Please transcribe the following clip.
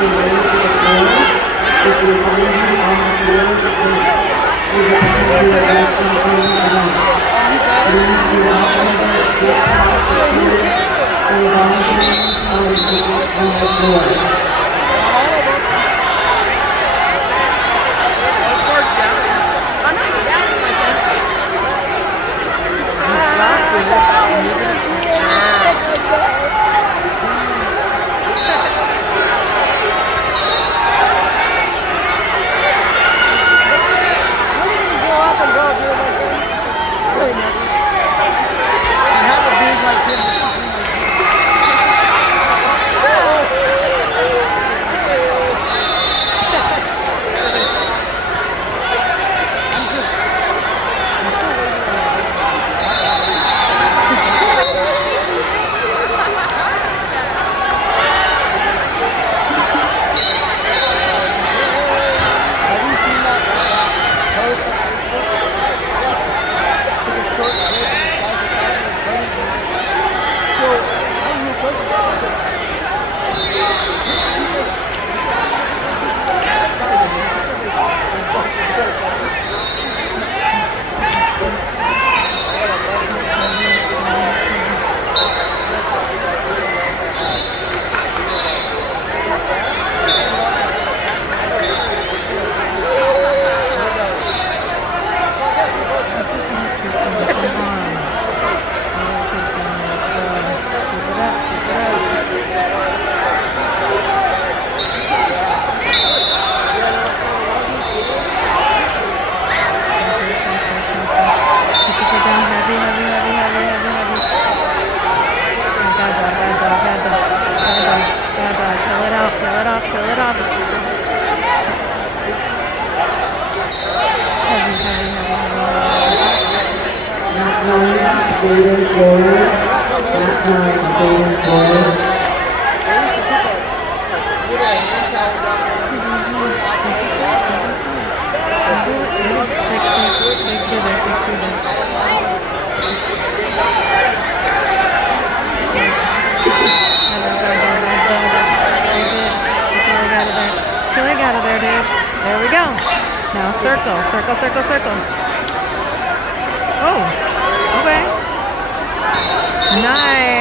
your way to the floor. If you find you on the floor, this is a potential ejection frame event. Please do not try to get past the peers and voluntarily try to get on the floor. Zayden Flores, Matt 9, Zayden Flores. Out of there, dude. There we go. Now circle, circle, circle, circle. Oh, okay. Nice.